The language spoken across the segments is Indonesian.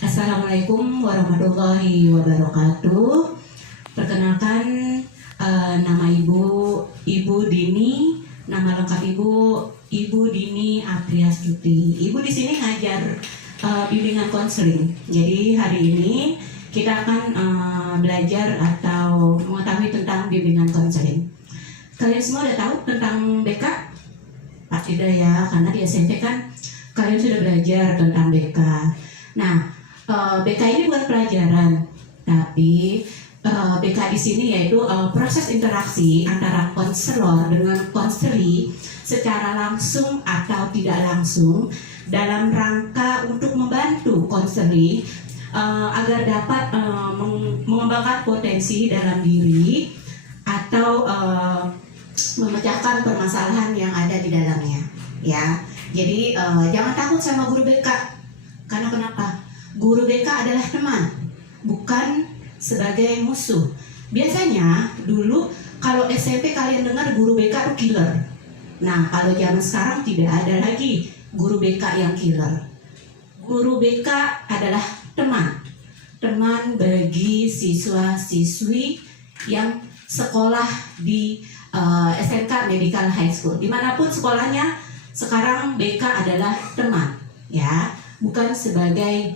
Assalamualaikum warahmatullahi wabarakatuh. Perkenalkan, nama Ibu Dini, nama lengkap Ibu Dini Apriastuti. Ibu di sini ngajar bimbingan konseling. Jadi hari ini kita akan belajar atau mengetahui tentang bimbingan konseling. Kalian semua udah tahu tentang BK? Pasti udah ya, karena di SMP kan kalian sudah belajar tentang BK. Nah, BK ini bukan pelajaran, tapi BK di sini yaitu proses interaksi antara konselor dengan konseli secara langsung atau tidak langsung dalam rangka untuk membantu konseli agar dapat mengembangkan potensi dalam diri atau memecahkan permasalahan yang ada di dalamnya. Ya, jadi jangan takut sama guru BK. Karena kenapa? Guru BK adalah teman, bukan sebagai musuh. Biasanya dulu kalau SMP kalian dengar guru BK itu killer. Nah, kalau zaman sekarang tidak ada lagi guru BK yang killer. Guru BK adalah teman bagi siswa-siswi yang sekolah di SMK Medical High School. Dimanapun sekolahnya, sekarang BK adalah teman, ya. Bukan sebagai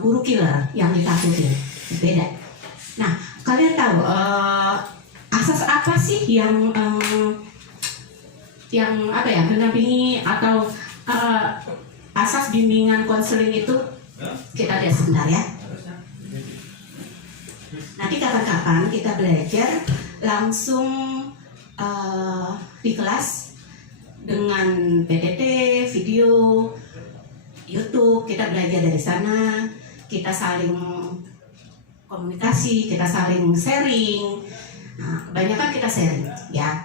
guru killer yang ditakutin, beda. Nah, kalian tahu asas apa sih yang apa ya, mendampingi atau asas bimbingan konseling itu? Kita lihat sebentar ya. Nanti kapan-kapan kita belajar langsung di kelas dengan PPT, video, YouTube, kita belajar dari sana, kita saling komunikasi, kita saling sharing. Nah, kebanyakan kita sharing, ya.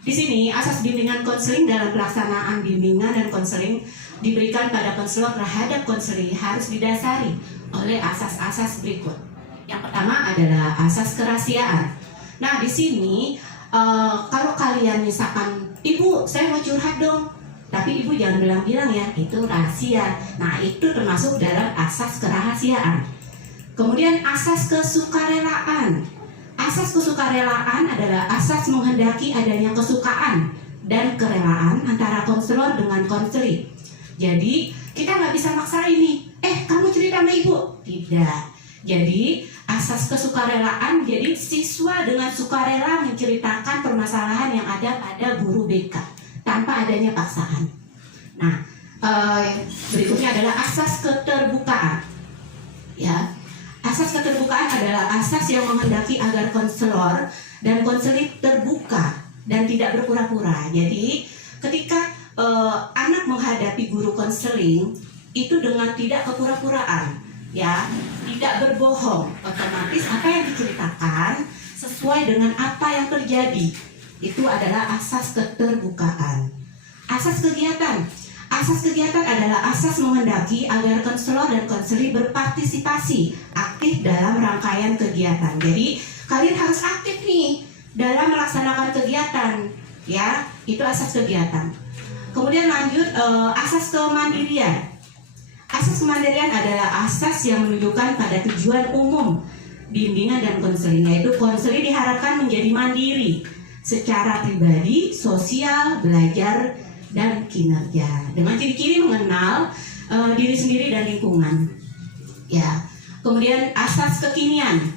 Di sini asas bimbingan konseling dalam pelaksanaan bimbingan dan konseling diberikan pada konselor terhadap konseli harus didasari oleh asas-asas berikut. Yang pertama adalah asas kerahasiaan. Nah, di sini kalau kalian misalkan, Ibu, saya mau curhat dong. Tapi Ibu jangan bilang-bilang ya, itu rahasia. Nah, itu termasuk dalam asas kerahasiaan. Kemudian asas kesukarelaan. Asas kesukarelaan adalah asas menghendaki adanya kesukaan dan kerelaan antara konselor dengan konseli. Jadi, kita nggak bisa maksa ini. Kamu cerita sama Ibu. Tidak. Jadi, asas kesukarelaan, jadi siswa dengan sukarela menceritakan permasalahan yang ada pada guru BK. Tanpa adanya paksaan. Nah, berikutnya adalah asas keterbukaan. Ya, asas keterbukaan adalah asas yang menghendaki agar konselor dan konseli terbuka dan tidak berpura-pura. Jadi, ketika anak menghadapi guru konseling itu dengan tidak kepura-puraan, ya, tidak berbohong, otomatis apa yang diceritakan sesuai dengan apa yang terjadi. Itu adalah asas keterbukaan. Asas kegiatan. Asas kegiatan adalah asas menghendaki agar konselor dan konseli berpartisipasi aktif dalam rangkaian kegiatan. Jadi kalian harus aktif nih dalam melaksanakan kegiatan, ya. Itu asas kegiatan. Kemudian lanjut asas kemandirian. Asas kemandirian adalah asas yang menunjukkan pada tujuan umum bimbingan dan konseling, yaitu konseli diharapkan menjadi mandiri secara pribadi, sosial, belajar, dan kinerja dengan ciri-ciri mengenal diri sendiri dan lingkungan. Ya. Kemudian asas kekinian.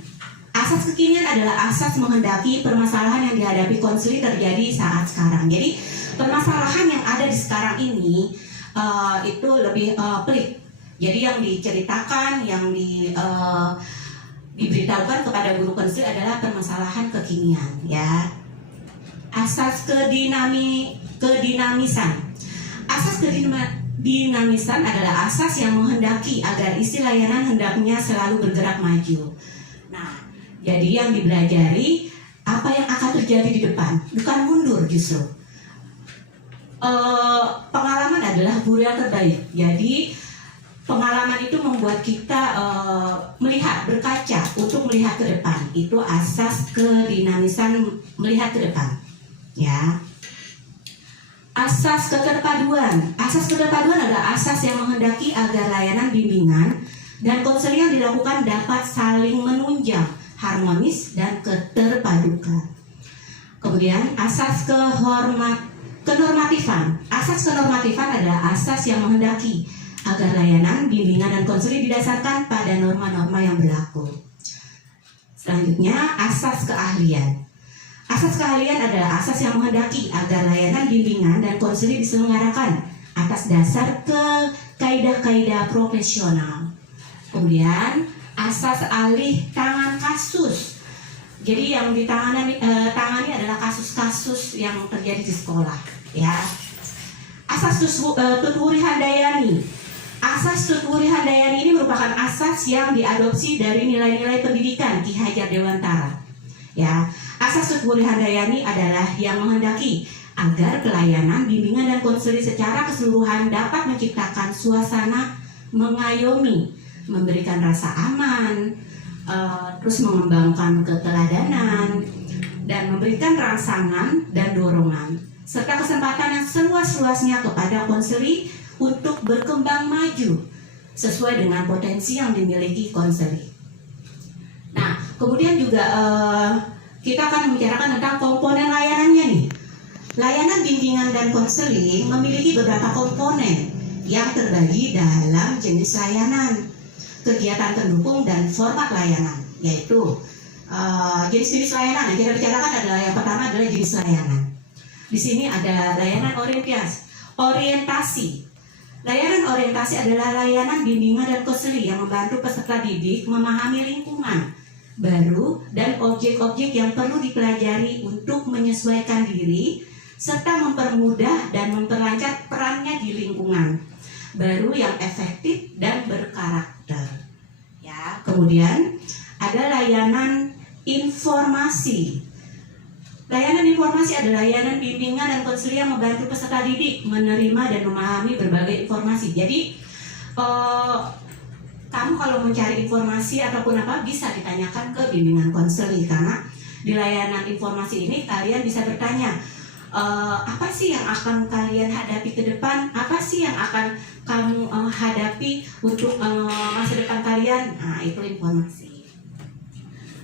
Asas kekinian adalah asas menghendaki permasalahan yang dihadapi konseli terjadi saat sekarang. Jadi permasalahan yang ada di sekarang ini itu lebih pelik. Jadi yang diceritakan, yang diberitahukan kepada guru konseli adalah permasalahan kekinian, ya. Asas kedinamisan. Asas kedinamisan adalah asas yang menghendaki agar isi layanan hendaknya selalu bergerak maju. Nah, jadi yang dipelajari apa yang akan terjadi di depan, bukan mundur justru. Pengalaman adalah guru yang terbaik. Jadi pengalaman itu membuat kita melihat, berkaca untuk melihat ke depan. Itu asas kedinamisan, melihat ke depan. Ya. Asas keterpaduan. Asas keterpaduan adalah asas yang menghendaki agar layanan bimbingan dan konseling yang dilakukan dapat saling menunjang, harmonis, dan keterpadukan. Kemudian asas kenormatifan. Asas kenormatifan adalah asas yang menghendaki agar layanan bimbingan dan konseling didasarkan pada norma-norma yang berlaku. Selanjutnya, asas keahlian. Asas keahlian adalah asas yang menghendaki agar layanan bimbingan dan konseling diselenggarakan atas dasar kaidah-kaidah profesional. Kemudian, asas alih tangan kasus. Jadi yang tangani adalah kasus-kasus yang terjadi di sekolah, ya. Asas Tutwuri Handayani. Asas Tutwuri Handayani ini merupakan asas yang diadopsi dari nilai-nilai pendidikan Ki Hajar Dewantara. Ya, asas Tutwuri Handayani adalah yang menghendaki agar pelayanan bimbingan dan konseling secara keseluruhan dapat menciptakan suasana mengayomi, memberikan rasa aman, terus mengembangkan keteladanan, dan memberikan rangsangan dan dorongan, serta kesempatan yang seluas-luasnya kepada konseli untuk berkembang maju sesuai dengan potensi yang dimiliki konseli. Nah, kemudian juga kita akan membicarakan tentang komponen layanannya nih. Layanan bimbingan dan konseling memiliki beberapa komponen yang terbagi dalam jenis layanan, kegiatan pendukung, dan format layanan, yaitu jenis-jenis layanan yang kita bicarakan adalah yang pertama adalah jenis layanan. Di sini ada layanan orientasi. Layanan orientasi adalah layanan bimbingan dan konseling yang membantu peserta didik memahami lingkungan baru dan objek-objek yang perlu dipelajari untuk menyesuaikan diri serta mempermudah dan memperlancar perannya di lingkungan baru yang efektif dan berkarakter. Ya, kemudian ada layanan informasi. Layanan informasi adalah layanan bimbingan dan konseling yang membantu peserta didik menerima dan memahami berbagai informasi. Jadi kamu kalau mencari informasi ataupun apa bisa ditanyakan ke bimbingan konseling, karena di layanan informasi ini kalian bisa bertanya, apa sih yang akan kalian hadapi ke depan? Apa sih yang akan kamu hadapi untuk masa depan kalian? Nah, itu informasi.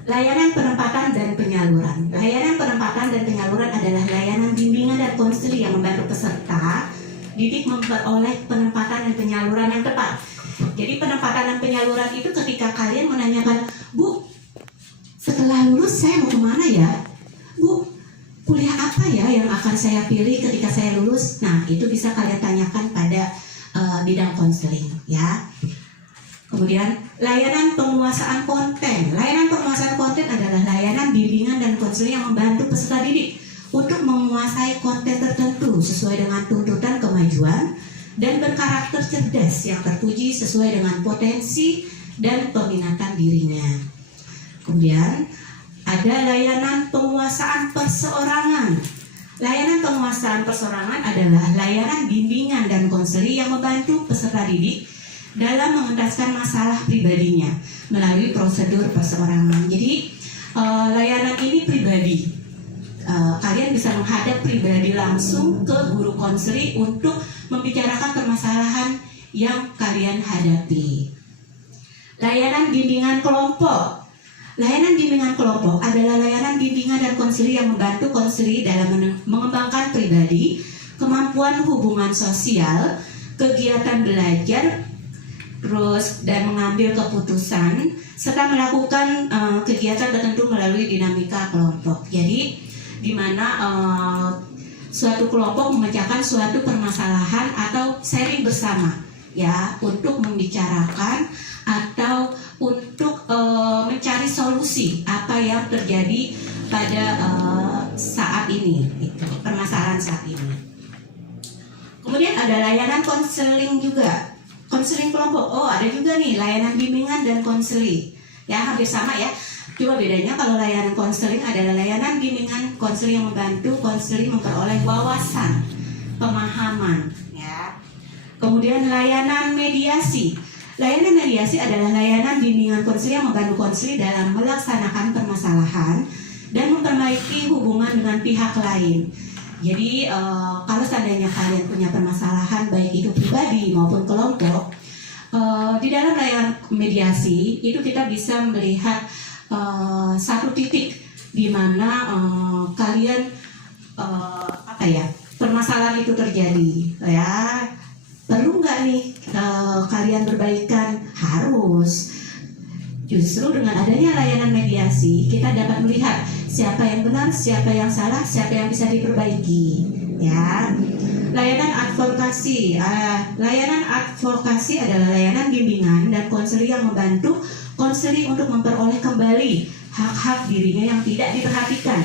Layanan penempatan dan penyaluran. Layanan penempatan dan penyaluran adalah layanan bimbingan dan konseling yang membantu peserta didik memperoleh penempatan dan penyaluran yang tepat. Jadi penempatan dan penyaluran itu ketika kalian menanyakan, Bu, setelah lulus saya mau kemana ya? Bu, kuliah apa ya yang akan saya pilih ketika saya lulus? Nah, itu bisa kalian tanyakan pada bidang konseling, ya. Kemudian layanan penguasaan konten. Layanan penguasaan konten adalah layanan bimbingan dan konseling yang membantu peserta didik untuk menguasai konten tertentu sesuai dengan tuntutan kemajuan dan berkarakter cerdas yang terpuji sesuai dengan potensi dan peminatan dirinya. Kemudian ada layanan penguasaan perseorangan. Layanan penguasaan perseorangan adalah layanan bimbingan dan konseling yang membantu peserta didik dalam mengentaskan masalah pribadinya melalui prosedur perseorangan. Jadi layanan ini pribadi. Kalian bisa menghadap pribadi langsung ke guru konseling untuk membicarakan permasalahan yang kalian hadapi. Layanan bimbingan kelompok. Layanan bimbingan kelompok adalah layanan bimbingan dan konseling yang membantu konseling dalam mengembangkan pribadi, kemampuan hubungan sosial, kegiatan belajar, dan mengambil keputusan serta melakukan kegiatan tertentu melalui dinamika kelompok. Jadi di mana suatu kelompok memecahkan suatu permasalahan atau sharing bersama, ya, untuk membicarakan atau untuk mencari solusi apa yang terjadi pada saat ini, gitu, permasalahan saat ini. Kemudian ada layanan konseling juga. Konseling kelompok, ada juga nih layanan bimbingan dan konseling, ya, hampir sama ya. Cuma bedanya kalau layanan konseling adalah layanan bimbingan konseling yang membantu konseling memperoleh wawasan, pemahaman, ya. Kemudian layanan mediasi. Layanan mediasi adalah layanan bimbingan konseling yang membantu konseling dalam melaksanakan permasalahan dan memperbaiki hubungan dengan pihak lain. Jadi kalau seandainya kalian punya permasalahan baik itu pribadi maupun kelompok, di dalam layanan mediasi itu kita bisa melihat satu titik di mana kalian permasalahan itu terjadi, ya. Perlu nggak nih kalian berbaikan? Harus. Justru dengan adanya layanan mediasi kita dapat melihat siapa yang benar, siapa yang salah, siapa yang bisa diperbaiki, ya. Layanan advokasi adalah layanan bimbingan dan konseling yang membantu konseling untuk memperoleh kembali hak-hak dirinya yang tidak diperhatikan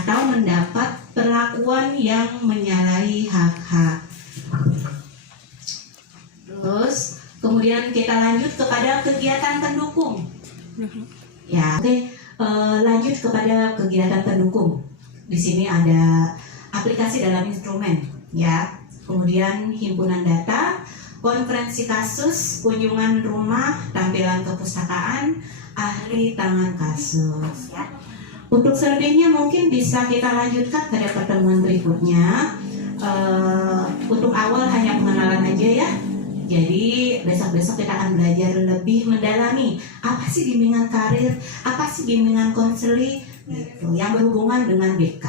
atau mendapat perlakuan yang menyalahi hak-hak. Terus kemudian kita lanjut kepada kegiatan pendukung. Ya, oke. Lanjut kepada kegiatan pendukung. Di sini ada aplikasi dalam instrumen, ya. Kemudian himpunan data, konferensi kasus, kunjungan rumah, tampilan kepustakaan, ahli tangan kasus. Ya. Untuk selanjutnya mungkin bisa kita lanjutkan pada pertemuan berikutnya. Untuk awal hanya pengenalan aja ya. Jadi besok-besok kita akan belajar lebih mendalami apa sih bimbingan karir, apa sih bimbingan konseling gitu, yang berhubungan dengan BK.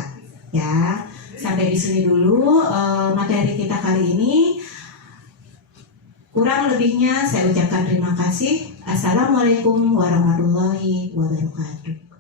Ya, sampai di sini dulu materi kita kali ini. Kurang lebihnya saya ucapkan terima kasih. Assalamualaikum warahmatullahi wabarakatuh.